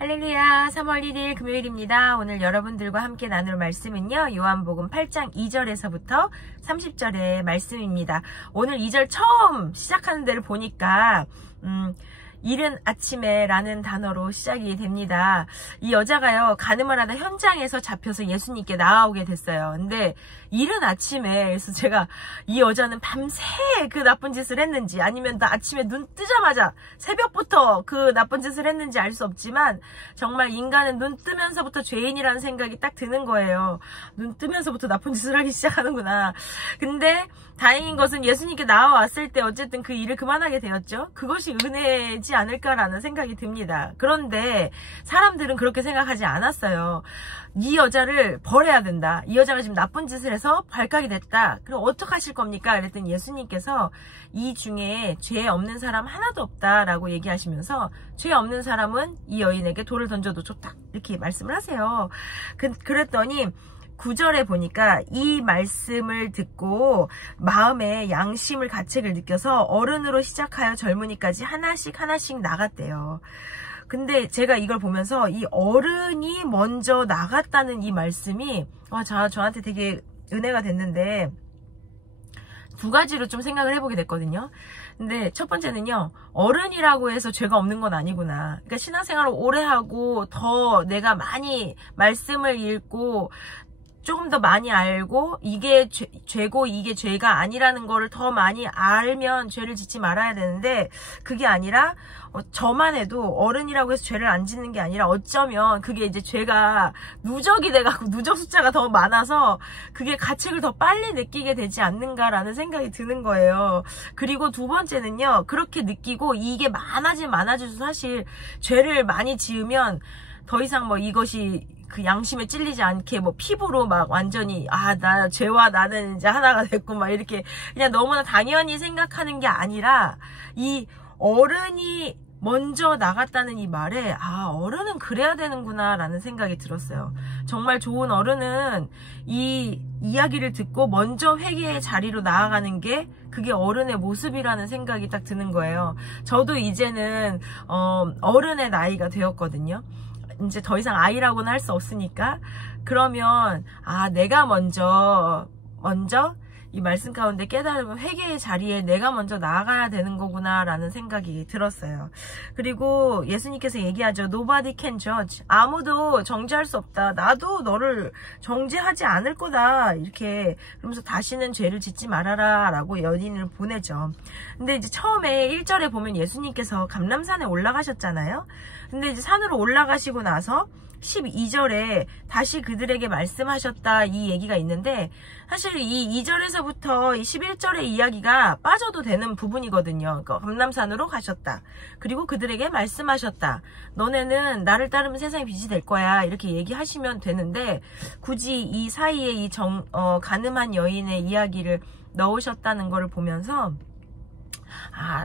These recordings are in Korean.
할렐루야, 3월 1일 금요일입니다. 오늘 여러분들과 함께 나눌 말씀은요, 요한복음 8장 2절에서부터 30절의 말씀입니다. 오늘 2절 처음 시작하는 데를 보니까 이른 아침에 라는 단어로 시작이 됩니다. 이 여자가요, 가늠을 하다 현장에서 잡혀서 예수님께 나아오게 됐어요. 근데 이른 아침에, 그래서 제가 이 여자는 밤새 그 나쁜 짓을 했는지, 아니면 아침에 눈 뜨자마자 새벽부터 그 나쁜 짓을 했는지 알 수 없지만, 정말 인간은 눈 뜨면서부터 죄인이라는 생각이 딱 드는 거예요. 눈 뜨면서부터 나쁜 짓을 하기 시작하는구나. 근데 다행인 것은 예수님께 나와왔을 때 어쨌든 그 일을 그만하게 되었죠. 그것이 은혜지 않을까라는 생각이 듭니다. 그런데 사람들은 그렇게 생각하지 않았어요. 이 여자를 벌해야 된다. 이 여자가 지금 나쁜 짓을 해서 발각이 됐다. 그럼 어떡하실 겁니까? 그랬더니 예수님께서 이 중에 죄 없는 사람 하나도 없다라고 얘기하시면서 죄 없는 사람은 이 여인에게 돌을 던져도 좋다. 이렇게 말씀을 하세요. 그랬더니 9절에 보니까 이 말씀을 듣고 마음에 양심을 가책을 느껴서 어른으로 시작하여 젊은이까지 하나씩 나갔대요. 근데 제가 이걸 보면서 이 어른이 먼저 나갔다는 이 말씀이 저한테 되게 은혜가 됐는데, 두 가지로 좀 생각을 해보게 됐거든요. 근데 첫 번째는요, 어른이라고 해서 죄가 없는 건 아니구나. 그러니까 신앙생활을 오래 하고 더 내가 많이 말씀을 읽고 조금 더 많이 알고 이게 죄고 이게 죄가 아니라는 거를 더 많이 알면 죄를 짓지 말아야 되는데, 그게 아니라 저만 해도 어른이라고 해서 죄를 안 짓는 게 아니라 어쩌면 그게 이제 죄가 누적이 돼갖고 누적 숫자가 더 많아서 그게 가책을 더 빨리 느끼게 되지 않는가라는 생각이 드는 거예요. 그리고 두 번째는요, 그렇게 느끼고 이게 많아질수록 사실 죄를 많이 지으면 더 이상 이것이 그 양심에 찔리지 않게 피부로 막 완전히 나 죄와 나는 이제 하나가 됐고 막 이렇게 그냥 너무나 당연히 생각하는 게 아니라, 이 어른이 먼저 나갔다는 이 말에 어른은 그래야 되는구나 라는 생각이 들었어요. 정말 좋은 어른은 이 이야기를 듣고 먼저 회개의 자리로 나아가는 게 그게 어른의 모습이라는 생각이 딱 드는 거예요. 저도 이제는 어른의 나이가 되었거든요. 이제 더 이상 아이라고는 할 수 없으니까, 그러면 내가 먼저 이 말씀 가운데 깨달으면 회개의 자리에 내가 먼저 나아가야 되는 거구나 라는 생각이 들었어요. 그리고 예수님께서 얘기하죠. Nobody can judge. 아무도 정죄할 수 없다. 나도 너를 정죄하지 않을 거다. 이렇게 그러면서 다시는 죄를 짓지 말아라 라고 여인을 보내죠. 근데 이제 처음에 1절에 보면 예수님께서 감람산에 올라가셨잖아요. 근데 이제 산으로 올라가시고 나서 12절에 다시 그들에게 말씀하셨다 이 얘기가 있는데, 사실 이 2절에서부터 이 11절의 이야기가 빠져도 되는 부분이거든요. 그러니까 감람산으로 가셨다. 그리고 그들에게 말씀하셨다. 너네는 나를 따르면 세상의 빛이 될 거야. 이렇게 얘기하시면 되는데, 굳이 이 사이에 이 가늠한 여인의 이야기를 넣으셨다는 거를 보면서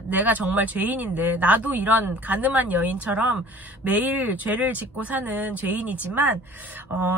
내가 정말 죄인인데, 나도 이런 가늠한 여인처럼 매일 죄를 짓고 사는 죄인이지만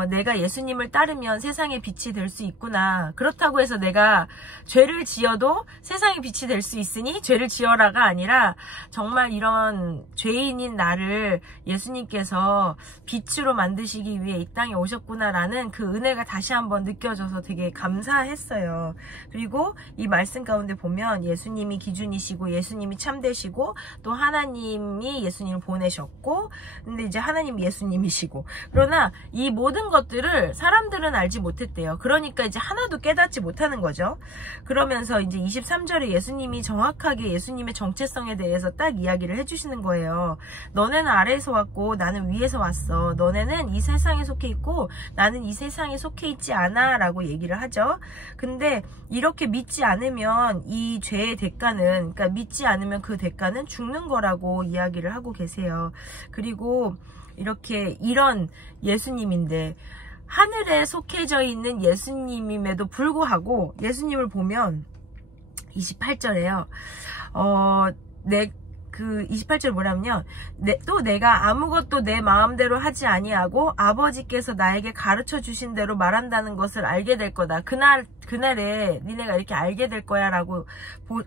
내가 예수님을 따르면 세상의 빛이 될 수 있구나. 그렇다고 해서 내가 죄를 지어도 세상의 빛이 될 수 있으니 죄를 지어라가 아니라, 정말 이런 죄인인 나를 예수님께서 빛으로 만드시기 위해 이 땅에 오셨구나라는 그 은혜가 다시 한번 느껴져서 되게 감사했어요. 그리고 이 말씀 가운데 보면 예수님이 기준이시고 예수님이 참되시고 또 하나님이 예수님을 보내셨고, 근데 이제 하나님이 예수님이시고, 그러나 이 모든 것들을 사람들은 알지 못했대요. 그러니까 이제 하나도 깨닫지 못하는 거죠. 그러면서 이제 23절에 예수님이 정확하게 예수님의 정체성에 대해서 딱 이야기를 해주시는 거예요. 너네는 아래에서 왔고 나는 위에서 왔어. 너네는 이 세상에 속해 있고 나는 이 세상에 속해 있지 않아 라고 얘기를 하죠. 근데 이렇게 믿지 않으면 이 죄의 대가는, 그러니까 믿지 않으면 그 대가는 죽는 거라고 이야기를 하고 계세요. 그리고 이런 예수님인데, 하늘에 속해져 있는 예수님임에도 불구하고 예수님을 보면 28절에요. 그 28절 뭐냐면요. 또 내가 아무것도 내 마음대로 하지 아니하고 아버지께서 나에게 가르쳐 주신 대로 말한다는 것을 알게 될 거다. 그날에 니네가 이렇게 알게 될 거야 라고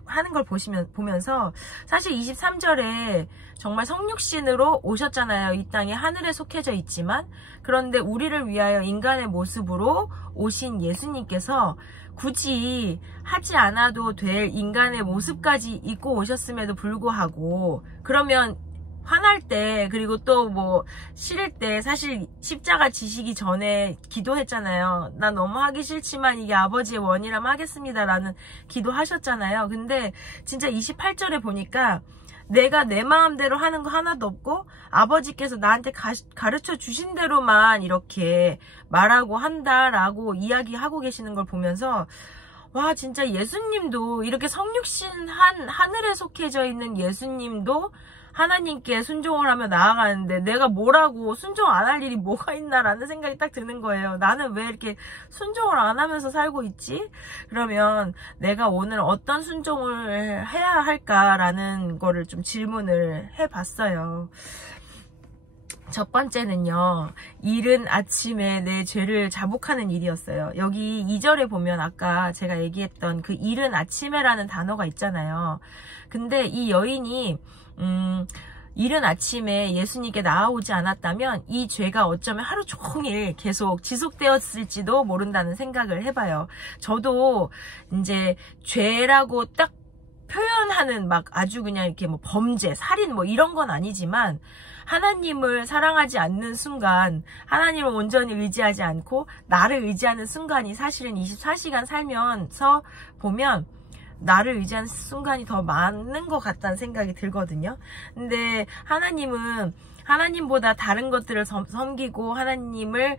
하는 걸 보면서 사실 23절에 정말 성육신으로 오셨잖아요. 이 땅에 하늘에 속해져 있지만 그런데 우리를 위하여 인간의 모습으로 오신 예수님께서 굳이 하지 않아도 될 인간의 모습까지 입고 오셨음에도 불구하고 그러면 화날 때 그리고 또 뭐 싫을 때 사실 십자가 지시기 전에 기도했잖아요. 나 너무 하기 싫지만 이게 아버지의 원이라면 하겠습니다 라는 기도하셨잖아요. 근데 진짜 28절에 보니까 내가 내 마음대로 하는 거 하나도 없고 아버지께서 나한테 가르쳐 주신 대로만 이렇게 말하고 한다라고 이야기하고 계시는 걸 보면서 와 진짜 예수님도 이렇게 성육신한 하늘에 속해져 있는 예수님도 하나님께 순종을 하며 나아가는데 내가 뭐라고 순종 안 할 일이 뭐가 있나라는 생각이 딱 드는 거예요. 나는 왜 이렇게 순종을 안 하면서 살고 있지? 그러면 내가 오늘 어떤 순종을 해야 할까라는 거를 좀 질문을 해봤어요. 첫 번째는요. 이른 아침에 내 죄를 자복하는 일이었어요. 여기 2절에 보면 아까 제가 얘기했던 그 이른 아침에라는 단어가 있잖아요. 근데 이 여인이 이른 아침에 예수님께 나아오지 않았다면 이 죄가 어쩌면 하루 종일 계속 지속되었을지도 모른다는 생각을 해봐요. 저도 이제 죄라고 딱 표현하는 막 아주 그냥 이렇게 뭐 범죄, 살인 뭐 이런 건 아니지만 하나님을 사랑하지 않는 순간, 하나님을 온전히 의지하지 않고 나를 의지하는 순간이 사실은 24시간 살면서 보면 나를 의지하는 순간이 더 많은 것 같다는 생각이 들거든요. 근데 하나님은 하나님보다 다른 것들을 섬기고 하나님을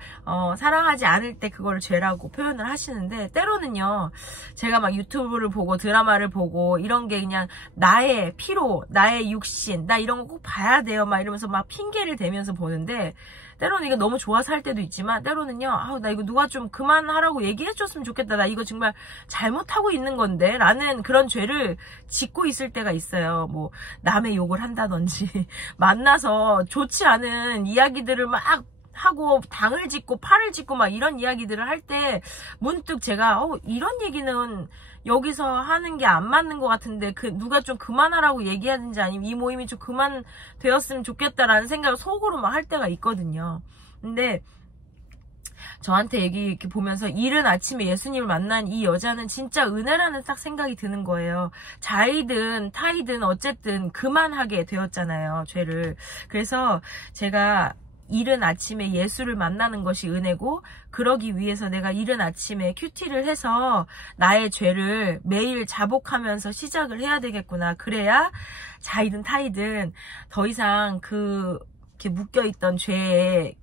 사랑하지 않을 때 그걸 죄라고 표현을 하시는데 때로는요. 제가 막 유튜브를 보고 드라마를 보고 이런 게 그냥 나의 피로, 나의 육신, 나 이런 거 꼭 봐야 돼요. 막 이러면서 막 핑계를 대면서 보는데 때로는 이거 너무 좋아서 할 때도 있지만 때로는요. 나 이거 누가 좀 그만하라고 얘기해 줬으면 좋겠다. 나 이거 정말 잘못하고 있는 건데 라는 그런 죄를 짓고 있을 때가 있어요. 뭐 남의 욕을 한다든지 만나서 좋지 않은 이야기들을 막 하고 당을 짓고 팔을 짓고 막 이런 이야기들을 할 때 문득 제가 이런 얘기는 여기서 하는 게 안 맞는 것 같은데 누가 좀 그만하라고 얘기하든지 아니면 이 모임이 좀 그만되었으면 좋겠다라는 생각을 속으로 막 할 때가 있거든요. 근데 저한테 이렇게 보면서 이른 아침에 예수님을 만난 이 여자는 진짜 은혜라는 딱 생각이 드는 거예요. 자이든 타이든 어쨌든 그만하게 되었잖아요. 죄를. 그래서 제가 이른 아침에 예수를 만나는 것이 은혜고 그러기 위해서 내가 이른 아침에 큐티를 해서 나의 죄를 매일 자복하면서 시작을 해야 되겠구나. 그래야 자이든 타이든 더 이상 이렇게 묶여있던 죄에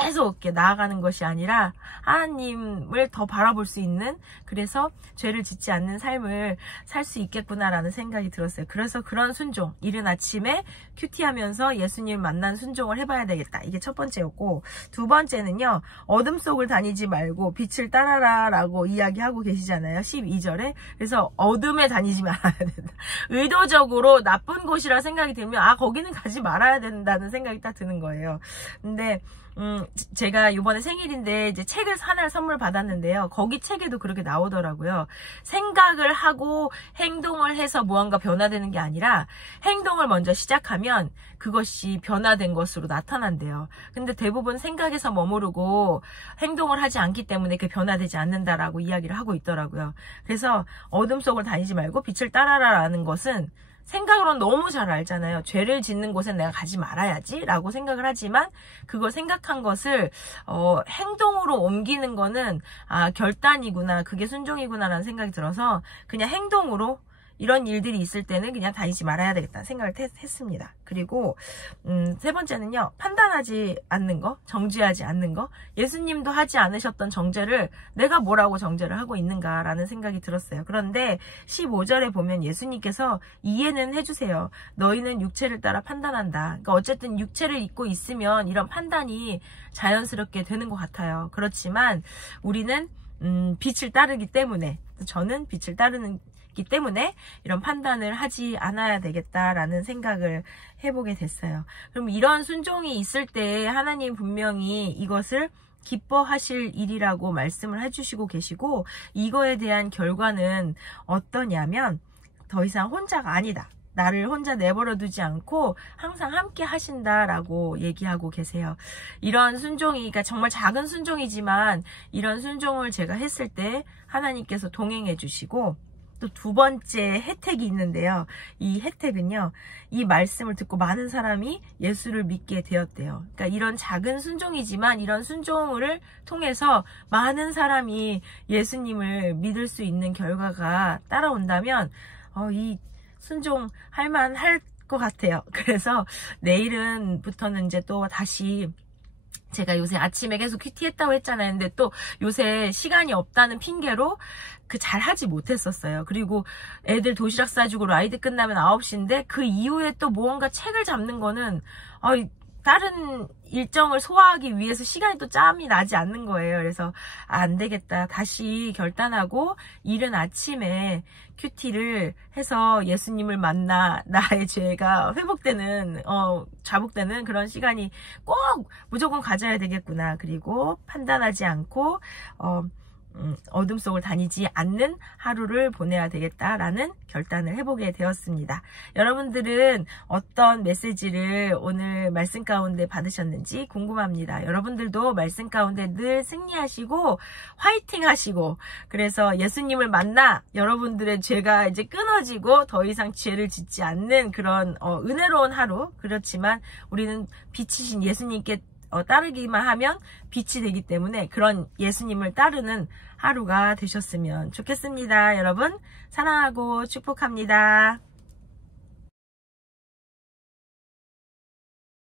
계속 이렇게 나아가는 것이 아니라 하나님을 더 바라볼 수 있는 그래서 죄를 짓지 않는 삶을 살 수 있겠구나라는 생각이 들었어요. 그래서 그런 순종, 이른 아침에 큐티하면서 예수님을 만난 순종을 해봐야 되겠다. 이게 첫 번째였고 두 번째는요. 어둠 속을 다니지 말고 빛을 따라라 라고 이야기하고 계시잖아요. 12절에. 그래서 어둠에 다니지 말아야 된다. 의도적으로 나쁜 곳이라 생각이 들면 거기는 가지 말아야 된다는 생각이 딱 드는 거예요. 근데 제가 이번에 생일인데 이제 책을 하나를 선물 받았는데요. 거기 책에도 그렇게 나오더라고요. 생각을 하고 행동을 해서 무언가 변화되는 게 아니라 행동을 먼저 시작하면 그것이 변화된 것으로 나타난대요. 근데 대부분 생각에서 머무르고 행동을 하지 않기 때문에 그게 변화되지 않는다라고 이야기를 하고 있더라고요. 그래서 어둠 속을 다니지 말고 빛을 따라라라는 것은 생각으로는 너무 잘 알잖아요. 죄를 짓는 곳에 내가 가지 말아야지 라고 생각을 하지만 그걸 생각한 것을 행동으로 옮기는 거는 결단이구나, 그게 순종이구나 라는 생각이 들어서 그냥 행동으로 이런 일들이 있을 때는 그냥 다니지 말아야 되겠다는 생각을 했습니다. 그리고 세 번째는요. 판단하지 않는 거, 정죄하지 않는 거. 예수님도 하지 않으셨던 정죄를 내가 뭐라고 정죄를 하고 있는가라는 생각이 들었어요. 그런데 15절에 보면 예수님께서 이해는 해주세요. 너희는 육체를 따라 판단한다. 그러니까 어쨌든 육체를 입고 있으면 이런 판단이 자연스럽게 되는 것 같아요. 그렇지만 우리는 빛을 따르기 때문에 저는 빛을 따르는 있기 때문에 이런 판단을 하지 않아야 되겠다라는 생각을 해보게 됐어요. 그럼 이런 순종이 있을 때 하나님 분명히 이것을 기뻐하실 일이라고 말씀을 해주시고 계시고, 이거에 대한 결과는 어떠냐면 더 이상 혼자가 아니다. 나를 혼자 내버려 두지 않고 항상 함께 하신다라고 얘기하고 계세요. 이런 순종이, 그러니까 정말 작은 순종이지만 이런 순종을 제가 했을 때 하나님께서 동행해 주시고, 또 두 번째 혜택이 있는데요. 이 혜택은요, 이 말씀을 듣고 많은 사람이 예수를 믿게 되었대요. 그러니까 이런 작은 순종이지만 이런 순종을 통해서 많은 사람이 예수님을 믿을 수 있는 결과가 따라온다면 이 순종할 만할 것 같아요. 그래서 내일부터는 이제 또 다시, 제가 요새 아침에 계속 큐티 했다고 했잖아요. 근데 또 요새 시간이 없다는 핑계로 잘 하지 못했었어요. 그리고 애들 도시락 싸주고 라이드 끝나면 9시인데 그 이후에 또 무언가 책을 잡는 거는 다른 일정을 소화하기 위해서 시간이 또 짬이 나지 않는 거예요. 그래서 안 되겠다. 다시 결단하고 이른 아침에 큐티를 해서 예수님을 만나 나의 죄가 회복되는, 자복되는 그런 시간이 꼭 무조건 가져야 되겠구나. 그리고 판단하지 않고 어둠 속을 다니지 않는 하루를 보내야 되겠다라는 결단을 해보게 되었습니다. 여러분들은 어떤 메시지를 오늘 말씀 가운데 받으셨는지 궁금합니다. 여러분들도 말씀 가운데 늘 승리하시고 화이팅 하시고, 그래서 예수님을 만나 여러분들의 죄가 이제 끊어지고 더 이상 죄를 짓지 않는 그런 은혜로운 하루, 그렇지만 우리는 빛이신 예수님께 따르기만 하면 빛이 되기 때문에 그런 예수님을 따르는 하루가 되셨으면 좋겠습니다. 여러분 사랑하고 축복합니다.